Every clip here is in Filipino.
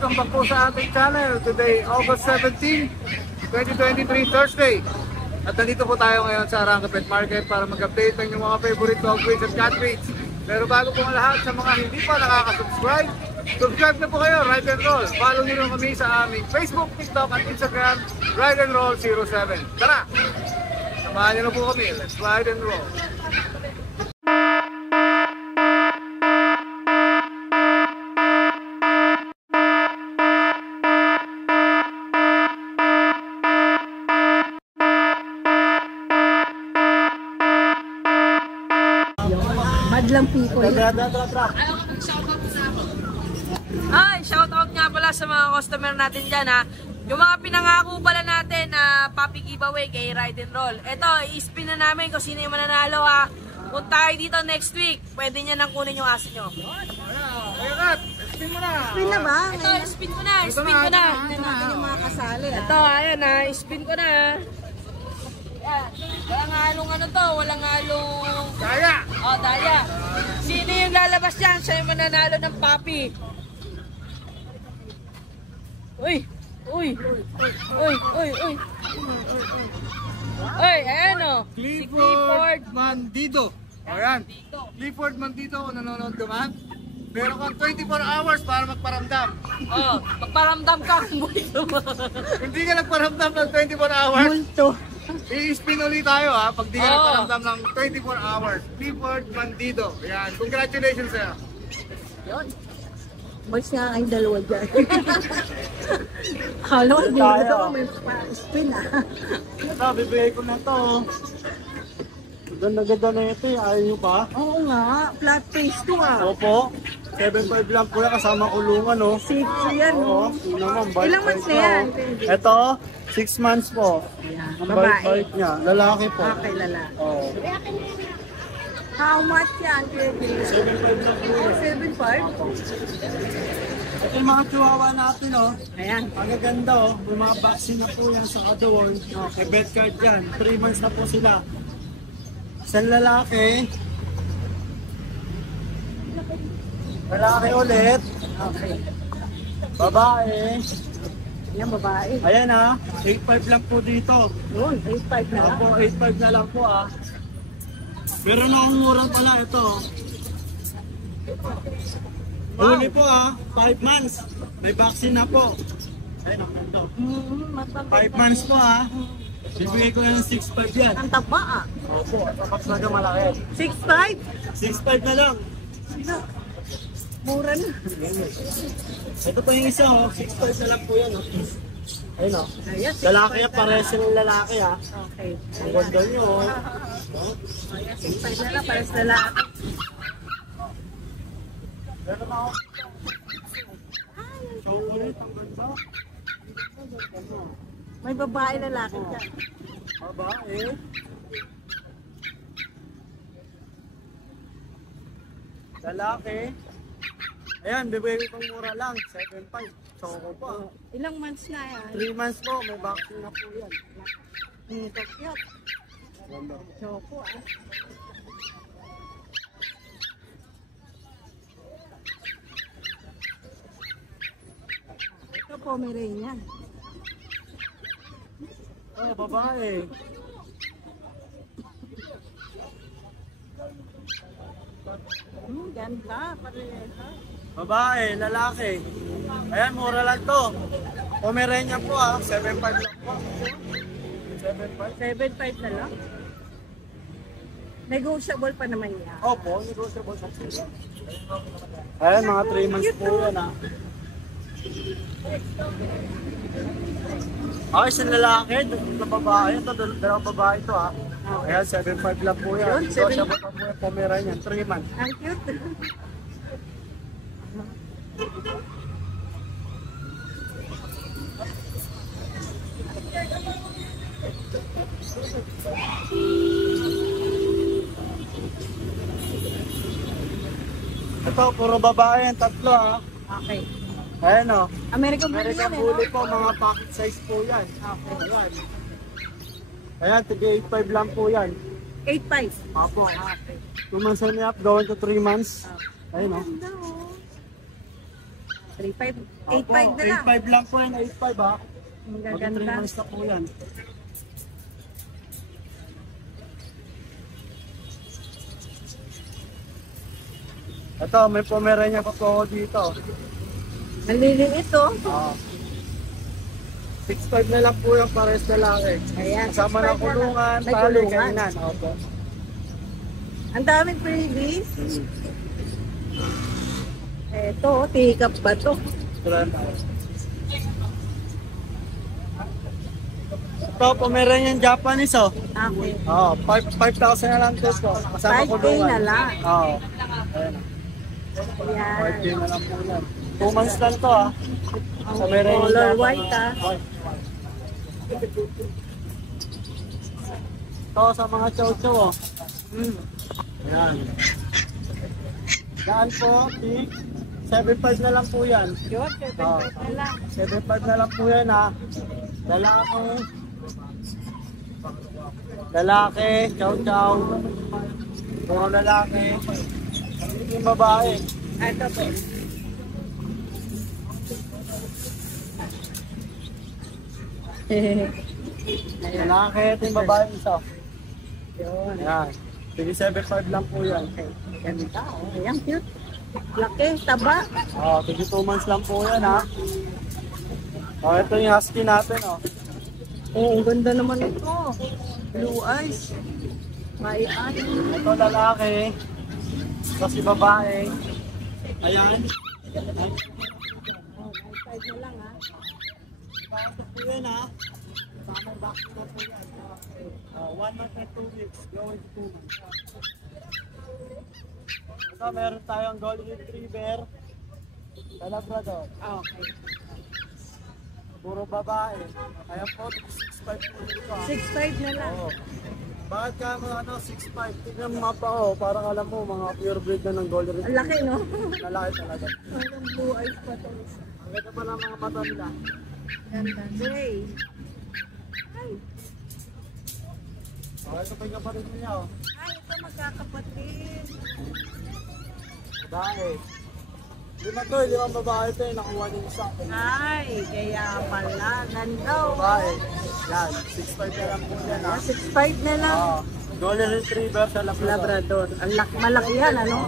welcome back po sa ating channel. Today, August 17, 2023, Thursday. At nandito po tayo ngayon sa Arangka Pet Market para mag-update ng inyong mga favorite dog breeds at cat breeds. Pero bago po ang lahat, sa mga hindi pa nakaka-subscribe, subscribe na po kayo, Ride and Roll. Follow nyo kami sa aming Facebook, TikTok at Instagram, Ride and Roll 07. Tara! Samahan nyo na po kami. Let's ride and roll. Madlang people. Ay, shoutout nga pala sa mga customer natin dyan ha. Yung mga pinangako pala natin na puppy giveaway kay Ride and Roll. Ito, i-spin na namin kung sino yung mananalo ha. Punta tayo dito next week. Pwede nyo nang kunin yung aso nyo. Spin mo na. Spin na ba? Ito, spin ko na. Spin ko na. Tignan natin yung mga kasali. Ito, ayun ha. Spin ko na. Walang halong ano to. Walang halong... Daya! Oh, daya. Sino yung lalabas dyan? Siya yung mananalo ng puppy. Uy! Uy! Uy! Uy! Uy! Uy! Ayan o! Si Clifford Mandido. Ayan. Clifford Mandido, kung nanonood ka man, meron kang 24 hours para magparamdam. Oh, magparamdam ka. Hindi ka nagparamdam ng 24 hours, Multo. i-spin ulit tayo ha, pag di ka nagparamdam ng 24 hours. Clifford Mandido. Ayan, congratulations sa'yo. Yun. Boys nga kayong dalawa dyan. Akala ko, hindi na may spin ah. Ito, bibigay ko na to. Ganda-ganda na ito eh. Ayaw nyo ba? Oo nga, flat face to ah. Opo. 7.5 lang po yan kasama kulungan oh. Safety yan Oo. oh. Yun naman, bite Ilang months na yan? Ito, 6 months po. Ayan, Ang babae. bite niya. Lalaki po. Okay, lalaki. Oo. How much yan? 7.5 lang po. 7.5? Ito yung mga chihuahua natin oh. Ayan. Ang gaganda oh. May mga vaccine na po yan sa Adawon. May vet card yan. 3 months na po sila. Isang lalaki. Lalaki ulit. Okay. Babae. Yan, babae. Ayan ah. 8.5 lang po dito. Yun, 8.5 na lang. Opo, 8.5 na lang po ah. Pero nakangurang pala ito. Huli po ah, 5 months. May vaccine na po. Ayun ang ito. 5 months po ah. Bibigay ko na ng 6.5 yan. Ang taba ah. Opo, tapos na malaki. 6.5? 6.5 na lang. Mura na. Ito po yung isa oh, 6.5 na lang po yan oh. Ayun oh. Ayan, Lalaki yan, parehas silang lalaki ah. Okay. Ang ganda nyo oh. Ayan, 6.5 na lang, pares lalaki. Meron ako. So ulit, ang ganda. May babae lalaki dyan. Babae. Lalaki. Ayan, bibigay ko itong mura lang. 7.5. Choco pa. Ilang months na yan? 3 months po, may vaccine na po yan. Cute. Choco ah. Ito Pomeranian. Oh, babae. Ganda. Pareha. Babae, lalaki. Ayan, mura lang to. Pomeranian po ah, 7.5 lang po. 7.5. 7.5 na lang. Negotiable pa naman yan. Opo, negotiable sa sila. Ayan, mga 3 months po yan ah. Ah, isang lalaki, dalawang babae. Ito, dalawang babae ito ah. Ayan, 7.5 lang po yan. Yun, Negotiable pa po yung Pomeranian, 3 months. Ang cute. Ito, puro babae yan, tatlo ah. Okay. Ayan o. American Bully American yan eh, Bully no? po, mga pocket size po yan. Okay. Ayan. Ayan, tiga 8.5 lang po yan. 8.5. Apo. Okay. 2 months and a half, going to 3 months. Ayun o. Ganda oh. 3.5. Opo, 8.5 na lang. 8.5 lang po yan, 8.5 ha. Ang Mag 3 gaganda. months na po yan. Ito, may Pomeranian pa po ako dito. Ang liliit oh. 6.5 na lang po yung pares na laki. Ayan. Kasama 6.5 ng na lang. kulungan, May tali, kulungan. kainan. Opo. Ang daming freebies. Eto, tikap ba to? Ito, Pomeranian Japanese oh. Okay. 5,000 na lang to po. Kasama 5K kulungan. na lang. Oo. Ayan. Ayan. 5K na lang po yan. 2 months lang to ah. Pomeranian Color Japanese. white ah. Ito sa mga chow-chow oh. Ayan. Yan po, 7.5 na lang po yan. Yun, 7.5 na lang. 7.5 na lang po yan ha. Lalaki, chow-chow. Mga lalaki. Yung babae. Ito po. Lalaki, ito yung babae isa. Yun. Ayan. Sige, 7.5 lang po yan. Ganda oh. Ayan, cute. Laki, taba. Sige, 2 months lang po yan ha. Ito yung husky natin oh. Oh, ang ganda naman ito. Blue eyes. May eyes. Ito lalaki. Ito si babae. Ayan. 5 na lang ha. Pasok po yan ha. Tamang vaccine na po yan. 1 month and 2 weeks. Going to 2 months. Ito meron tayong golden retriever. Labrador. Okay. Puro babae. Ayan po, 6'5 po dito ha. 6.5 na lang. Oo. Bakit ka mo 6'5"? Tignan mo mga pao. Parang alam mo, mga pure breed na ng golden Ang retriever. laki no? Lalaki talaga. Parang blue eyes pa to. Ang ganda pa ng mga mata nila. Ganda. Gray. Ay. Ito pa yung kapatid niya oh. Ay, ito magkakapatid. Babae. 5 to, 5 babae ito eh. Nakuha niyo isa. Ay, kaya pala. Ganda oh. Babae. Yan, 6'5 na lang po yan ha. 6.5 na lang. Golden Retriever sa Labrador. Labrador. Ang malaki yan, ano?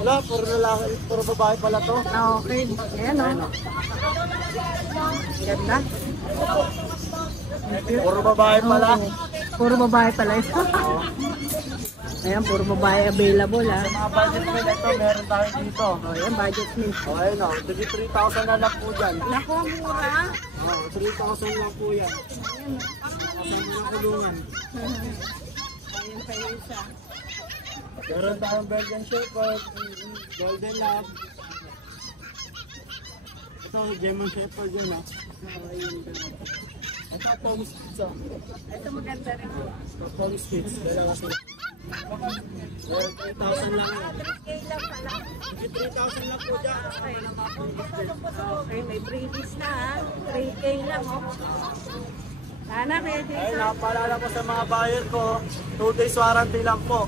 Wala, puro lalaki, puro babae pala to. Okay. Ayan oh. Ganda. Puro babae pala. Oo. Puro babae pala ito. Ayan, puro babae available ha. Mga budget meal ito, meron tayo dito. Oh, ayan, budget meal. Ayun o, 3,000 na lang po dyan. Naku, ang mura. 3,000 lang po yan. Kasama ng kulungan. Ayan pa yung isa. Meron tayong Belgian Shepherd, Golden Lab. Ito, German Shepherd yun ha. Ito, Tom Spitz. Ito maganda rin. Tom Spitz. 3,000 lang. 3K lang pala. 3,000 lang po dyan. Okay, may freebies na ha. 3K lang oh. Sana pwede Ay, sa... napaalala ko sa mga buyer ko, 2 days warranty lang po.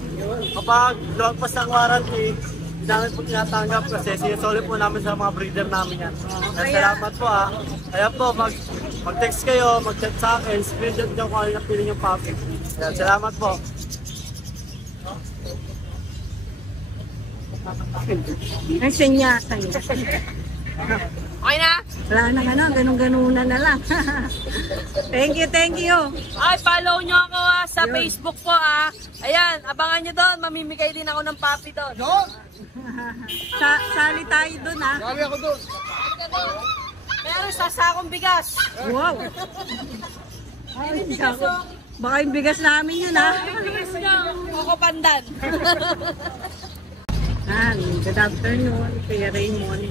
Kapag drop pass ng warranty, hindi namin po tinatanggap kasi sinusolid po namin sa mga breeder namin yan. Kaya salamat po ha. Kaya po, mag-text kayo, mag-chat sa akin, screenshot nyo kung ano yung pili yung puppy. Kaya salamat po. Ay, senyasa niya. Okay na? Wala nang ano, ganun-ganunan na lang. Thank you. Ay, follow nyo ako sa Facebook po Ayan, abangan nyo doon. Mamimigay din ako ng puppy doon. Sali tayo dun ha. Sabi ako doon. Meron sa sakong bigas. Wow. Ay, baka yung bigas namin yun ha. Bigas nyo, Coco Pandan. Good afternoon, Kuya Raymond.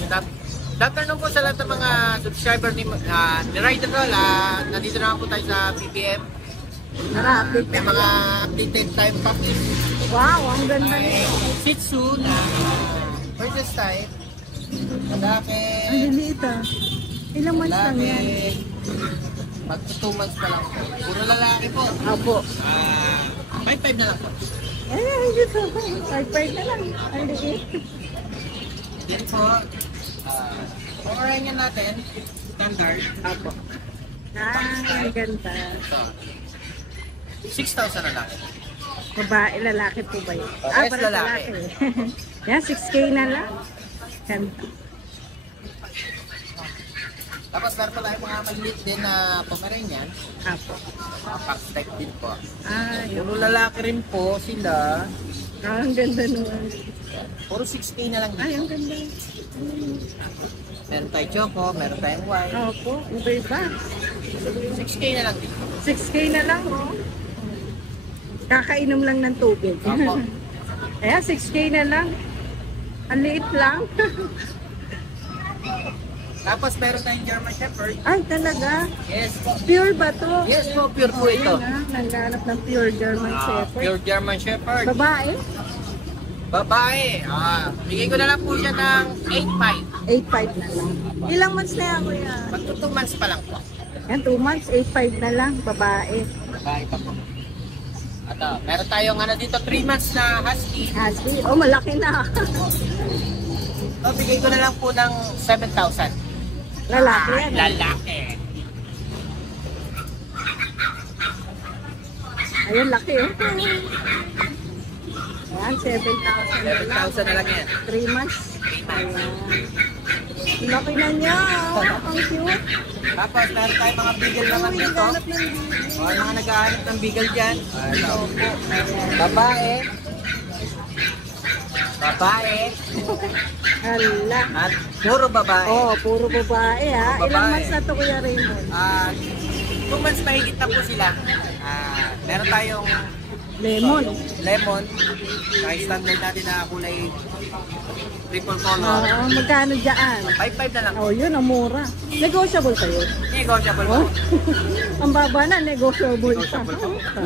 Good afternoon po sa lahat ng mga subscriber ni Ride and Roll. Nandito na po tayo sa PBM. Naka-update May mga updated time puppies. Wow, ang ganda May nito. Shih Tzu na versus type. Lalaki. Ang liliit ah. Ilang months lang yan? Mag 2 months pa lang po. Puro lalaki po. Apo. 5-5 na lang po. Eh, dito. 5 na lang. Ang liit. Yan po. Pomeranian natin. Standard. Apo. Ang ganda. Ito. 6,000 na lang. Babae, lalaki po ba yun? Parehas parehas lalaki. Yan, 6K na lang. Ganda. Tapos meron pa tayong mga maliit din na Pomeranian. Apo. Mga pack type din po. Yun. Puro lalaki rin po sila. Ang ganda naman. Puro 6K na lang Ay, dito. ang ganda. Meron tayong choco, meron tayong white. Opo, iba-iba. 6K na lang dito. 6K na lang, oh. Kakainom lang ng tubig. Opo. Ayan, 6K na lang. Ang liit lang. Tapos meron tayong German Shepherd. Ay, talaga? Yes po. Pure ba to? Yes po, pure po ito. Naghanap ng pure German Shepherd. Pure German Shepherd. Babae? Babae. Bigay ko na lang po siya ng 8.5. 8.5 na lang. Ilang months na yan, kuya? Magto 2 months pa lang po. Yan, 2 months, 8.5 na lang. Babae. Babae pa po. At meron tayong dito 3 months na husky. Husky. Oh, malaki na. So, bigay ko na lang po ng 7,000. Lalaki yan. Lalaki. Ayun, laki, oh. Ayan, 7,000 na lang. 7,000 na lang yan. 3 months. Ayan. Laki na niya. Oh, ang cute. Tapos meron tayong mga beagle naman dito. Naghanap ng O, mga naghahanap ng beagle dyan. Ito po. Babae. Babae. Hala. At puro babae. Oh, puro babae, ha. Puro Ilang babae. months na to, Kuya Raymond? 2 months mahigit na po sila. Meron tayong Lemon. lemon. Kahit standard natin na kulay triple color. Oo, magkano dyan? 5.5 na lang. Oh, yun, ang mura. Negotiable pa yun. Negotiable Oh. po. Ang baba na, negotiable pa. Negotiable pa.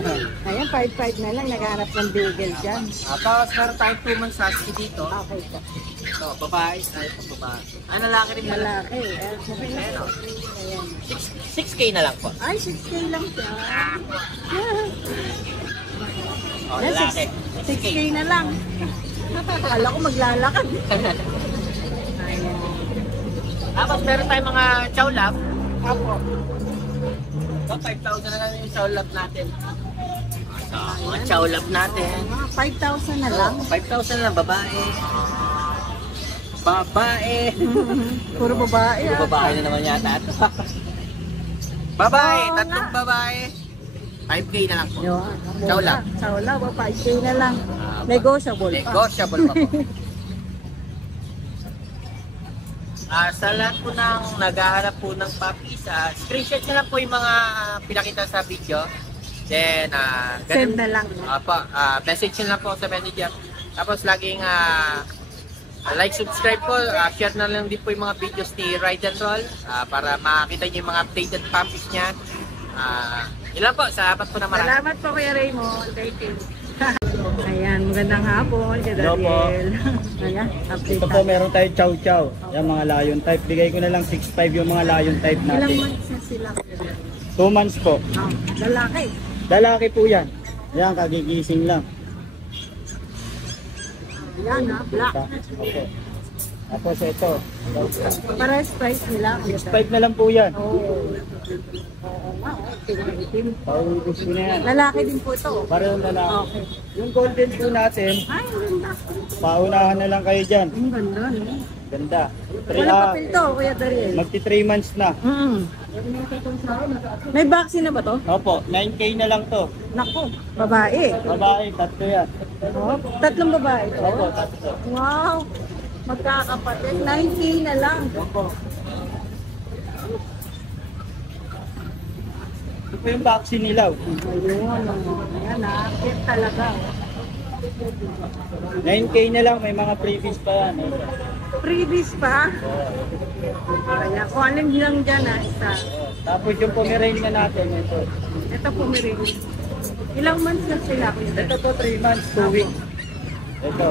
Ayan, 5.5 na lang, naghanap ng bagel dyan. Tapos meron tayong 2 months husky dito. Okay po. Ito, babae. Ito, babae. Lalaki rin pala. Malaki. Ayan, oh. Ayan. 6K na lang po. Ay, 6K lang siya. Oh, Ayan, lalaki. 6K na lang. Akala ko maglalakad. Ayan. Tapos meron tayong mga chow lab. Apo. So, 5,000 na lang yung chow lab natin. So, mga chow lab natin. 5,000 na lang. 5,000 lang, babae. Babae. Puro babae. Puro ah. babae na naman yata ito. Babae, Oo tatlong nga. babae. 5K na lang po. Yun. Chow lab. Chow lab, 5K na lang. Negotiable pa. Negotiable pa po. Sa lahat po ng naghahanap po ng puppies, screenshot na lang po yung mga pinakita sa video. Then, Send na lang. message na lang po sa manager. Tapos laging like, subscribe po, share na lang din po yung mga videos ni Ride and Roll para makakita nyo yung mga updated puppies niya. Ilan po, salamat po na marami. Salamat po Kuya Raymond. Thank you. Ayan, magandang hapon. Kuya Hello po. Daniel. Ayan, update Ito po, tayo. meron tayo chow chow. Yan mga lion type. Bigay ko na lang 6.5 yung mga lion type Ilang natin. months na sila? 2 months po. Lalaki. Lalaki po yan. Yan, kagigising lang. Ayan ha, black. Opo. Tapos ito. Pares price nila. 6.5 na lang po yan. Oo. Oo nga, itim. Paubos ko na yan. Lalaki din po ito. Pareho na lang. Okay. Yung golden po natin, Ay, ang ganda. paunahan na lang kayo dyan. Ang ganda, no? Ganda. Wala papel to, Kuya Daniel. Magti 3 months na. May vaccine na ba to? Opo, 9K na lang to. Naku, babae. Babae, tatlo yan. Oh, tatlong babae to. Opo, tatlo. Wow! Magkakapatid. 9K na lang. Opo. Ito po yung vaccine nila. Ayun. Ayan ha. Cute talaga. 9K na lang, may mga freebies pa yan. Freebies pa. Kaya kung alin lang dyan ha, isa. Tapos yung Pomeranian natin, ito. Ito po meron. Ilang months na sila? Ito po 3 months, 2 weeks. Ito.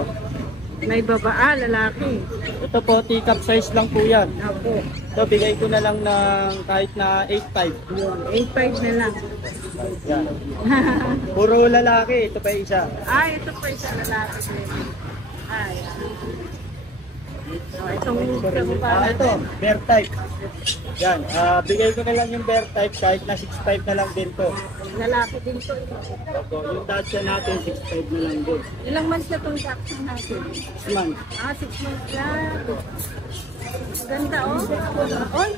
May lalaki. Ito po, teacup size lang po yan. Ako. Ito, bigay ko na lang ng kahit na 8.5. Yun. 8.5 na lang. Yan. Puro lalaki, ito pa isa. Ito pa isa lalaki. Ay, Itong kamukha Ito, bear type. Yan, bigay ko na lang yung bear type kahit na 6'5 na lang din to. lalaki din to. Opo, yung Dachshund natin 6'5 na lang din. Ilang months na itong vaccine natin? 6 months. 6 months lang. Ganda oh. Oy,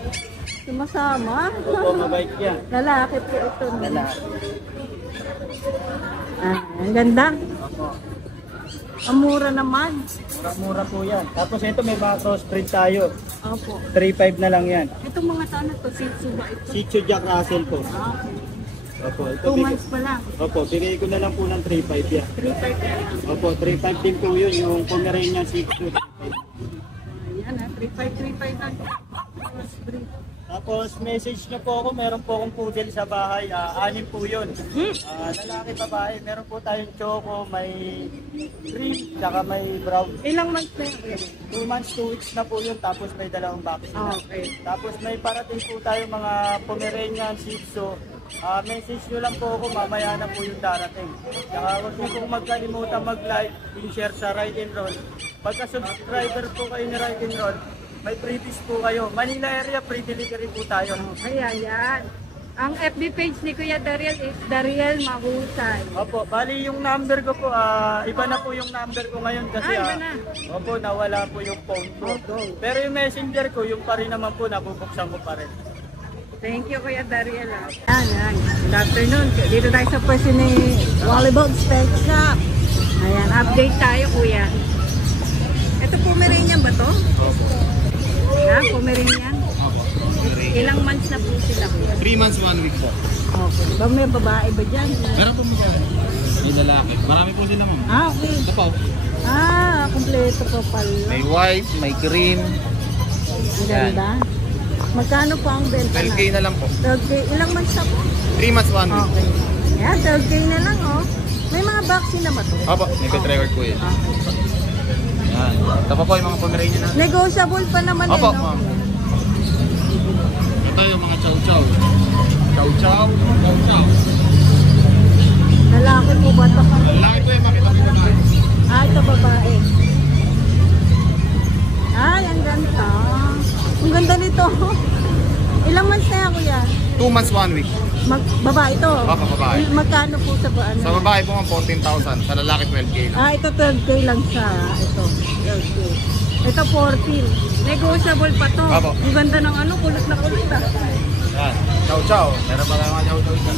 sumasama. Opo, mabait yan. Lalaki po ito. Lalaki. Ang ganda. Ang mura naman. Mura po yan. Tapos ito may mga crossbreed tayo. Opo. 3'5 na lang yan. Itong mga tao na to, Shih ba ito? Shih Tzu Jack Russell po. Opo, ito 2 months pa lang. Opo, bigay ko na lang po ng 3'5 yan. 3.5 na lang. Opo, 3'5 din po yun, yung Pomeranian Shih Tzu. Ayan 3.5 lang. Crossbreed. Tapos message nyo po ako, meron po akong poodle sa bahay, 6 po yun. Lalaki, babae, meron po tayong choco, may cream, saka may brown. Ilang months na yun? 2 months, 2 weeks na po yun, tapos may dalawang vaccine. Okay. Tapos may parating po tayo mga Pomeranian Shih Tzu. Message nyo lang po ako, mamaya na po yung darating. Saka huwag nyo pong magkalimutan mag-like, share sa Ride and Roll. Pagka subscriber po kayo ni Ride and Roll, may freebies po kayo. Manila area, free delivery po tayo. Ayan. Ang FB page ni Kuya Dariel is Dariel Mahusay. Opo, bali yung number ko po, iba na po yung number ko ngayon kasi iba na. opo, nawala po yung phone ko. Pero yung messenger ko, yung pa rin naman po, nabubuksan ko pa rin. Thank you, Kuya Dariel. Ayan. Good afternoon. Dito tayo sa pwesto ni Volleyball Pet Shop. Ayan, update tayo, Kuya. Ito Pomeranian ba to? Pomeranian? Ilang months na po sila? 3 months, 1 week po. Okay. Ba may babae ba dyan? Meron po mo may lalaki. Marami po sila ma'am. Okay. Ito po. Kompleto po pala. May white, may green. Ang ganda. Magkano po ang benta 12K na lang po. 12K. Ilang months na po? 3 months, 1 week. Okay. Yeah, 12K na lang oh. May mga vaccine na ba ito? Opo, may pet record po yun. Yan. Ito pa po yung mga Pomeranian na. Negotiable pa naman Opo, no? ma'am. Ito yung mga chow chow. Chow chow, chow chow. Lalaki po ba ito? Lalaki po yung makita po na. Ito babae. Ay, ang ganda. Ang ganda nito. Ilang months na yan, Kuya? 2 months, 1 week. Babae ito? Opo, babae. Magkano po sa ano? Sa babae po mga 14,000. Sa lalaki 12K lang. Ito 12K lang siya. Ito, 12K. Ito 14. Negotiable pa to. Opo. Ang ganda ng ano, kulot na kulot Yan. Chow chow. Meron pa tayo mga chow chow dyan.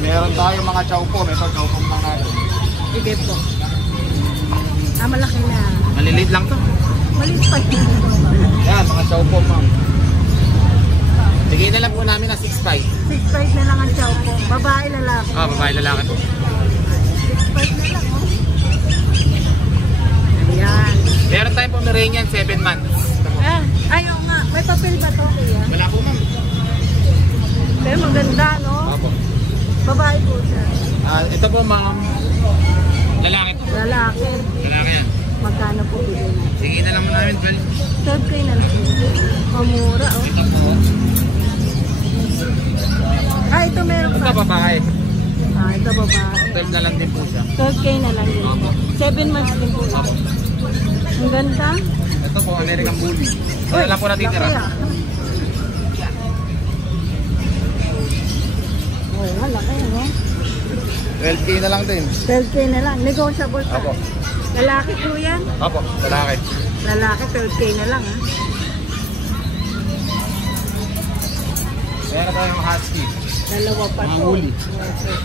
Meron tayo mga chow po. May chow po mga natin. Sige po. Malaki na. Maliliit lang to. Maliit pa siya. Yan, mga chow po ma'am. Bigay na lang po namin na 6'5". 6'5 na lang ang chow po. Babae, lalaki. Babae lalaki po. 6'5 na lang, oh. Ayan. Meron tayong Pomeranian 7 months. Ayaw nga. May papel ba to, Kuya? Wala po ma'am. Pero maganda, no? Opo. Babae po siya. Ito po ma'am. Lalaki po. Lalaki. Lalaki yan. Magkano po bigay na? Sige na lang mo namin 12. 12K na lang. Mura, oh. Ito po. Ito meron Ito pa. babae. Ito babae. 12 na lang din po siya. 12K na lang din. 7 months din po. Opo. Ang ganda. Ito po American Bully. Ito lang po natitira. laki, ah. Oh, malaki, no? 12K na lang din. 12K na lang. Negotiable pa. Opo. Lalaki po yan. Opo, lalaki. Lalaki, 12K na lang, ha? Meron tayong husky. Dalawa pa Mga to. huli. Okay.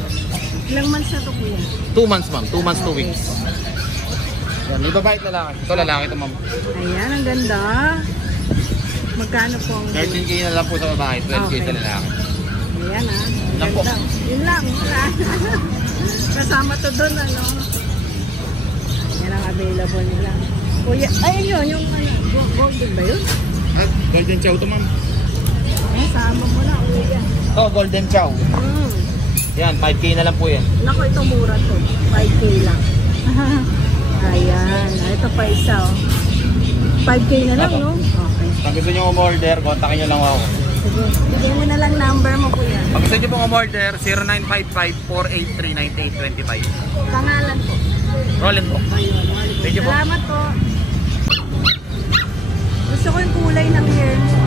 Ilang months na to, Kuya? 2 months ma'am. 2 months, 2 weeks. Yan, may babae at lalaki. Ito lalaki ito ma'am. Ayan, ang ganda. Magkano po ang... 13K na lang po sa babae, 12K Okay. sa lalaki. Ayan, ha? Ang Lang po. ganda. Yun lang. Wala. Kasama to doon, ano? Yan ang available nila. Kuya, ayun yun, yung ano, golden ba yun? At golden chow to ma'am. Sama mo na, Kuya. Ito, golden chow. Yan, 5K na lang po yan. Naku, ito mura to. 5K lang. Ayan. Ito pa isa, oh. 5K na lang, Apo. no? Okay. Pag gusto nyo umorder, kontakin nyo lang ako. Sige. Bigyan mo na lang number mo, Kuya. Pag gusto nyo pong umorder, 0955-483-9825. Pangalan po. Rollin po. Ayun. Thank you po. Salamat po. Gusto ko yung kulay ng hair mo.